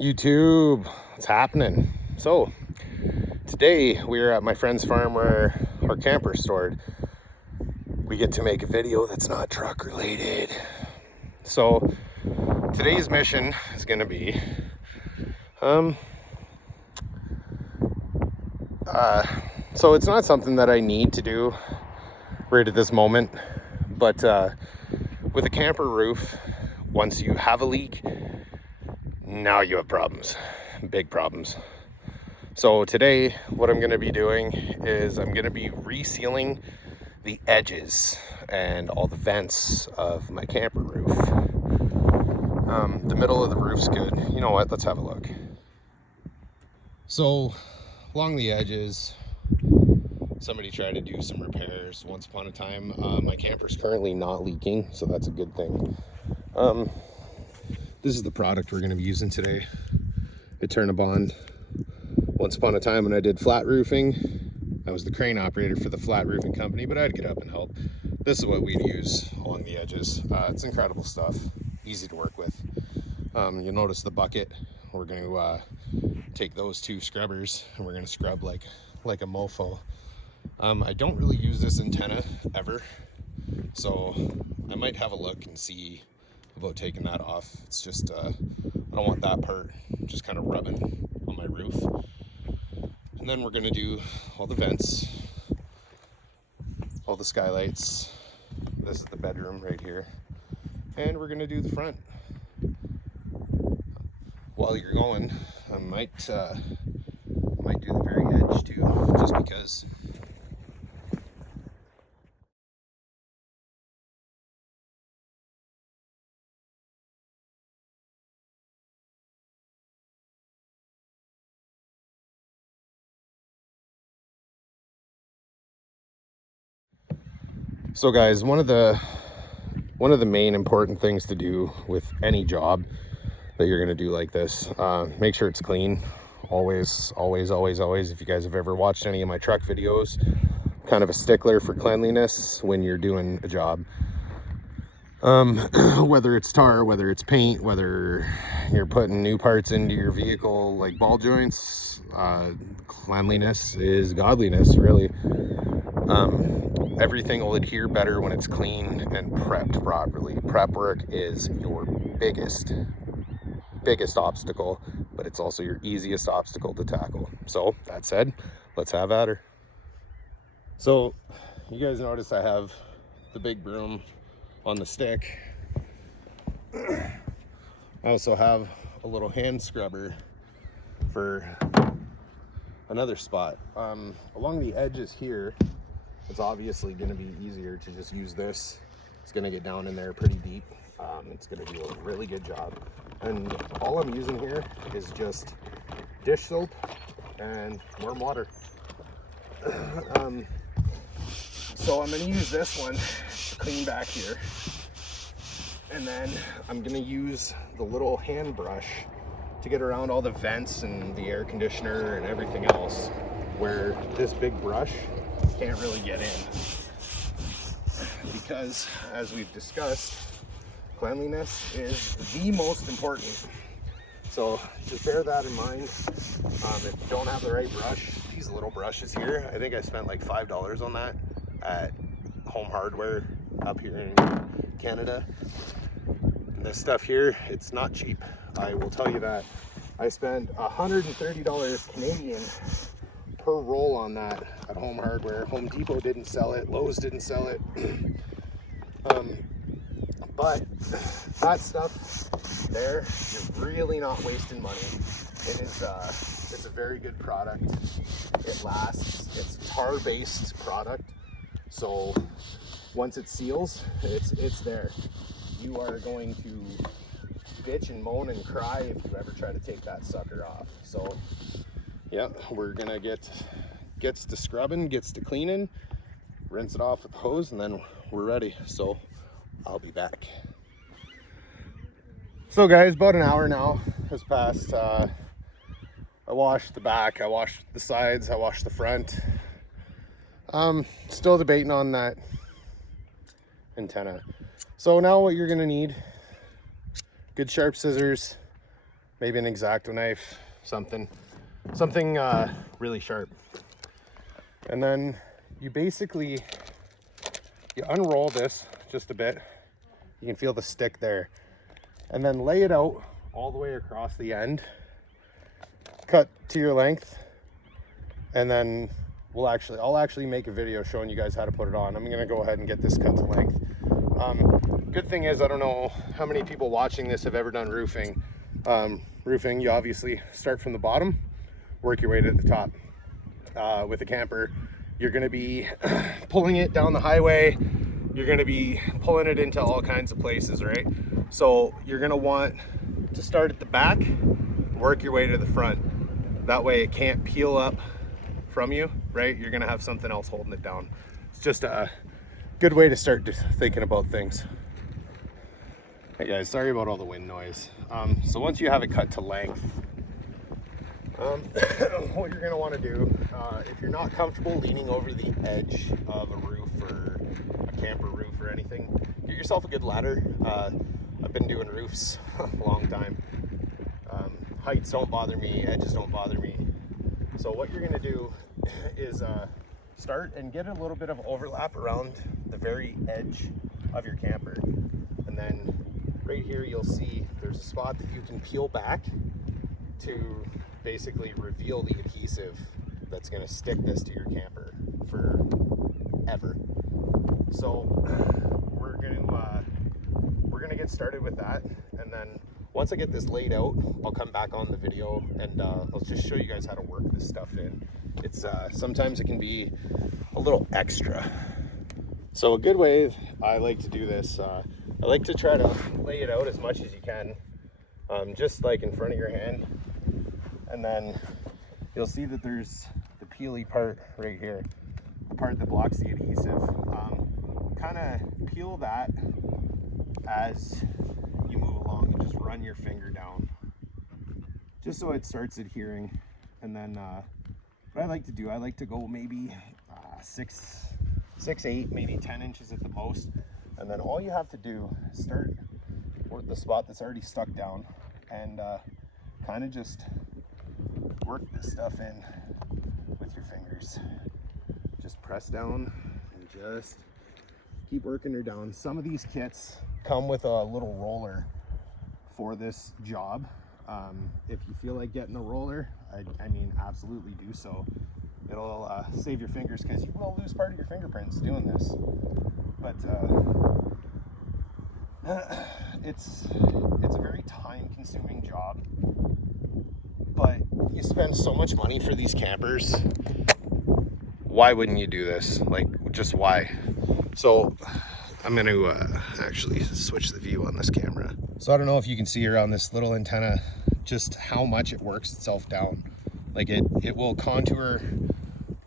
YouTube, what's happening? So today we're at my friend's farm where our camper's stored. We get to make a video that's not truck related. So today's mission is going to be so it's not something that I need to do right at this moment, but with a camper roof, once you have a leak, now you have problems, big problems. So today what I'm going to be doing is I'm going to be resealing the edges and all the vents of my camper roof. The middle of the roof's good. You know what? Let's have a look. So along the edges, somebody tried to do some repairs once upon a time. My camper's currently not leaking, so that's a good thing. This is the product we're going to be using today. Eternabond. Once upon a time when I did flat roofing, I was the crane operator for the flat roofing company, but I'd get up and help. This is what we'd use along the edges. It's incredible stuff, easy to work with. You'll notice the bucket. We're going to take those two scrubbers and we're going to scrub like a mofo. I don't really use this antenna ever, so I might have a look and see about taking that off. It's just I don't want that part just kind of rubbing on my roof. And then we're going to do all the vents, all the skylights. This is the bedroom right here, and we're going to do the front. While you're going, I might do the very edge too, just because. So guys, one of the main important things to do with any job that you're going to do like this, make sure it's clean. Always. If you guys have ever watched any of my truck videos, I'm kind of a stickler for cleanliness when you're doing a job. Whether it's tar, whether it's paint, whether you're putting new parts into your vehicle like ball joints, cleanliness is godliness, really. Everything will adhere better when it's clean and prepped properly. Prep work is your biggest obstacle, but it's also your easiest obstacle to tackle. So that said, let's have at her. So you guys notice I have the big broom on the stick. I also have a little hand scrubber for another spot. Along the edges here, it's obviously going to be easier to just use this. It's going to get down in there pretty deep. It's going to do a really good job. And all I'm using here is just dish soap and warm water. So I'm going to use this one to clean back here. And then I'm going to use the little hand brush to get around all the vents and the air conditioner and everything else where this big brush can't really get in. Because, as we've discussed, cleanliness is the most important. So just bear that in mind. If you don't have the right brush, these little brushes here, I think I spent like $5 on that at Home Hardware up here in Canada. And this stuff here, it's not cheap. I will tell you that. I spent $130 Canadian per roll on that at Home Hardware. Home Depot didn't sell it, Lowe's didn't sell it. But that stuff there, you're really not wasting money. It is it's a very good product. It lasts. It's a tar-based product, so once it seals, it's there. You are going to bitch and moan and cry if you ever try to take that sucker off. So yeah, we're gonna gets to scrubbing, gets to cleaning, rinse it off with the hose, and then we're ready. So I'll be back. So guys, about an hour now has passed. I washed the back, I washed the sides, I washed the front. Still debating on that antenna. So now what you're gonna need, good sharp scissors, maybe an X-Acto knife, something really sharp. And then you basically, you unroll this just a bit. You can feel the stick there, and then lay it out all the way across the end, cut to your length, and then I'll actually make a video showing you guys how to put it on. I'm gonna go ahead and get this cut to length. Good thing is, I don't know how many people watching this have ever done roofing. Roofing, you obviously start from the bottom, work your way to the top. With a camper, you're gonna be pulling it down the highway, you're gonna be pulling it into all kinds of places, right? So you're gonna want to start at the back, work your way to the front. That way it can't peel up from you, right? You're gonna have something else holding it down. It's just a good way to start thinking about things. Hey guys, sorry about all the wind noise. So once you have it cut to length, what you're gonna wanna do, if you're not comfortable leaning over the edge of a roof or a camper roof or anything, get yourself a good ladder. I've been doing roofs a long time. Heights don't bother me, edges don't bother me. So what you're gonna do is start and get a little bit of overlap around the very edge of your camper. And then right here you'll see there's a spot that you can peel back to basically reveal the adhesive that's gonna stick this to your camper forever. So we're gonna get started with that, and then once I get this laid out, I'll come back on the video and I'll just show you guys how to work this stuff in. It's sometimes it can be a little extra. So a good way I like to do this, I like to try to lay it out as much as you can, just like in front of your hand. And then you'll see that there's the peely part right here, the part that blocks the adhesive. Kind of peel that as you move along and just run your finger down, just so it starts adhering. And then what I like to do, I like to go maybe 6, 8, maybe 10 inches at the most. And then all you have to do is start with the spot that's already stuck down and kind of just work this stuff in with your fingers. Just press down and just keep working her down. Some of these kits come with a little roller for this job. If you feel like getting a roller, I mean, absolutely do so. It'll save your fingers, because you will lose part of your fingerprints doing this. But it's a very time-consuming job. But you spend so much money for these campers. Why wouldn't you do this? Like, just why? So I'm going to actually switch the view on this camera. So I don't know if you can see around this little antenna just how much it works itself down. Like it will contour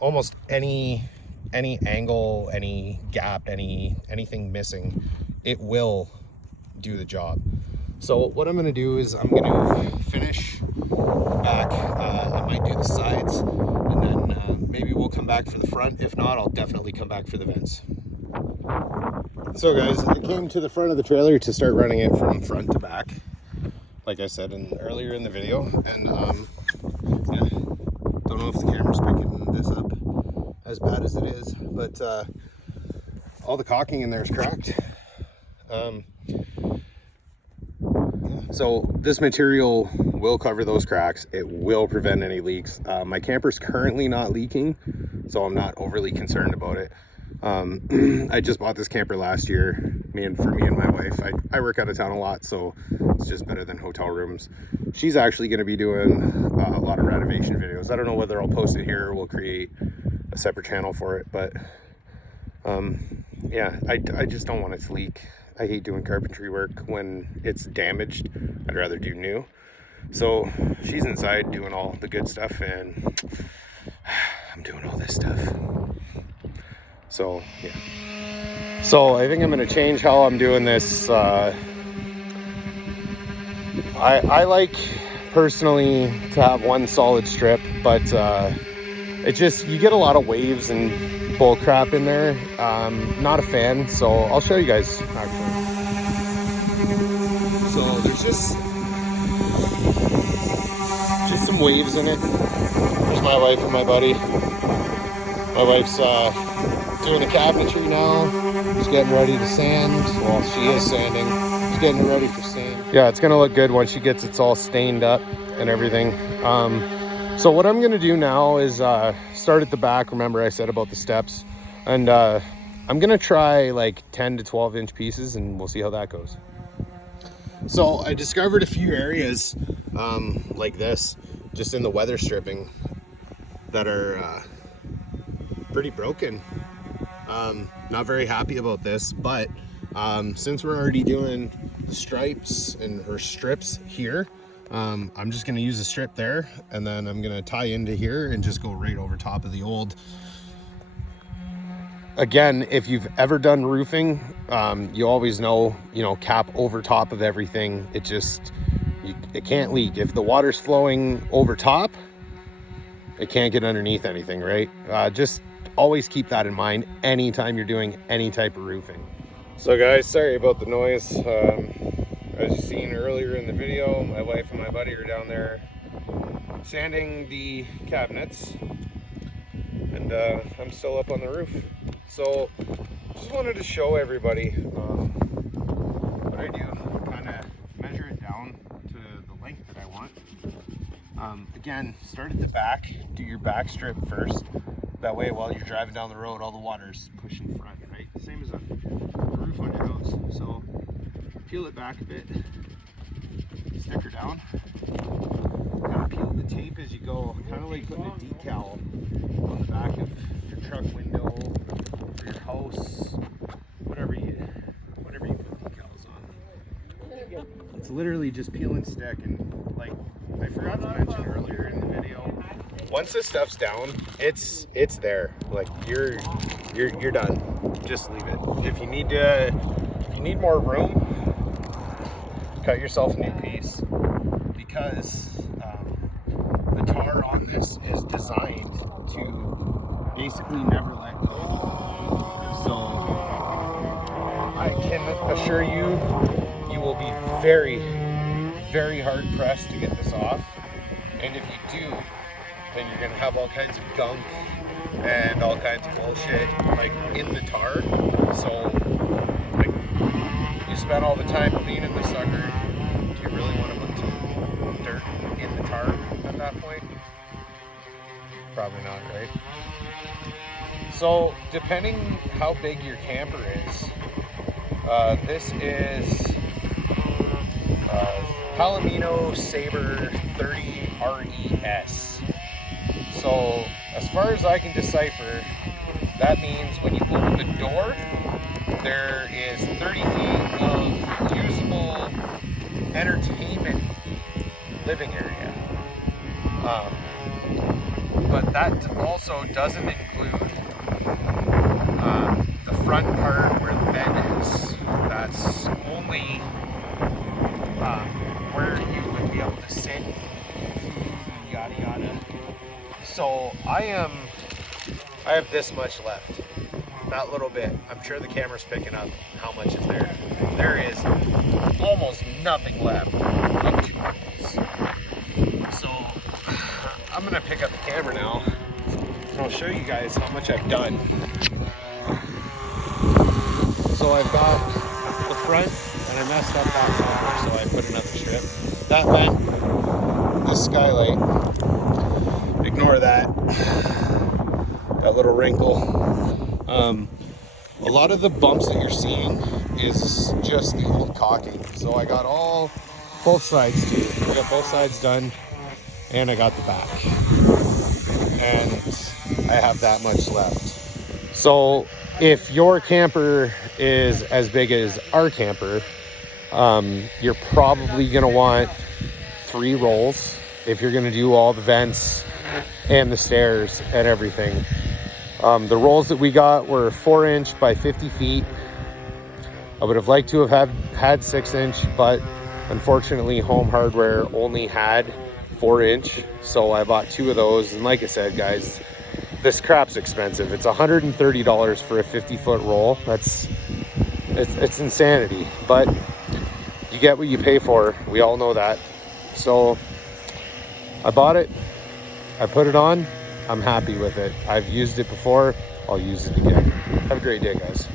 almost any angle, any gap, anything missing. It will do the job. So what I'm going to do is I'm going to finish back. I might do the sides, and then maybe we'll come back for the front. If not, I'll definitely come back for the vents. So guys, I came to the front of the trailer to start running it from front to back, like I said earlier in the video. And yeah, don't know if the camera's picking this up as bad as it is, but all the caulking in there is cracked. So this material will cover those cracks. It will prevent any leaks. My camper's currently not leaking, so I'm not overly concerned about it. I just bought this camper last year, for me and my wife. I work out of town a lot, so it's just better than hotel rooms. She's actually going to be doing a lot of renovation videos. I don't know whether I'll post it here or we'll create a separate channel for it, but yeah, I just don't want it to leak. I hate doing carpentry work when it's damaged. I'd rather do new. So she's inside doing all the good stuff, and I'm doing all this stuff. So yeah. So I think I'm going to change how I'm doing this. I like personally to have one solid strip, but it just, you get a lot of waves and bull crap in there. Not a fan, so I'll show you guys actually. So there's just some waves in it. There's my wife and my buddy. My wife's doing the cabinetry now. She's getting ready to sand. Well, she is sanding. She's getting it ready for sand. Yeah, it's gonna look good once she gets it's all stained up and everything. So what I'm gonna do now is start at the back. Remember I said about the steps, and I'm gonna try like 10 to 12 inch pieces, and we'll see how that goes. So I discovered a few areas like this, just in the weather stripping, that are pretty broken. Not very happy about this, but since we're already doing the stripes or strips here, I'm just going to use a strip there, and then I'm going to tie into here and just go right over top of the old. Again, if you've ever done roofing, you always know, cap over top of everything. It can't leak. If the water's flowing over top, it can't get underneath anything, right? Just always keep that in mind anytime you're doing any type of roofing. So guys, sorry about the noise. As you seen earlier in the video, my wife and my buddy are down there sanding the cabinets, and I'm still up on the roof. So just wanted to show everybody what I do, kind of measure it down to the length that I want. Again, start at the back, do your back strip first. That way, while you're driving down the road, all the water's pushing front, right? Same as a roof on your house. So peel it back a bit, stick her down, kind of peel the tape as you go, kind of like putting a decal on the back of your truck window or your house, whatever you put decals on. It's literally just peel and stick, and like I forgot to mention earlier in the video, once this stuff's down, it's there. Like you're done. Just leave it. If you need more room, cut yourself a new piece, because the tar on this is designed to basically never let go. So I can assure you, you will be very, very hard pressed to get this off. And if you do, then you're gonna have all kinds of gunk and all kinds of bullshit like in the tar. So like, you spend all the time cleaning the sucker. Do you really want to put dirt in the tar at that point? Probably not, right? So depending how big your camper is, this is Palomino Sabre 30 RES. So as far as I can decipher, that means when you open the door, there is 30 feet of usable entertainment living area. But that also doesn't include the front part where the bed is. That's only where you would be able to sit, food, yada yada. So I have this much left, that little bit. I'm sure the camera's picking up how much is there. There is almost nothing left of tutorials. So I'm gonna pick up the camera now, and I'll show you guys how much I've done. So I've got the front, and I messed up that corner, so I put another strip. That vent, this skylight, ignore that little wrinkle. A lot of the bumps that you're seeing is just the old caulking. So I got both sides too. I got both sides done, and I got the back, and I have that much left. So if your camper is as big as our camper, you're probably gonna want 3 rolls if you're gonna do all the vents and the stairs and everything. The rolls that we got were 4-inch by 50 feet. I would have liked to have had 6-inch, but unfortunately Home Hardware only had 4-inch, so I bought 2 of those. And like I said, guys, this crap's expensive. It's $130 for a 50-foot roll. It's insanity, but you get what you pay for. We all know that. So I bought it, I put it on, I'm happy with it. I've used it before, I'll use it again. Have a great day, guys.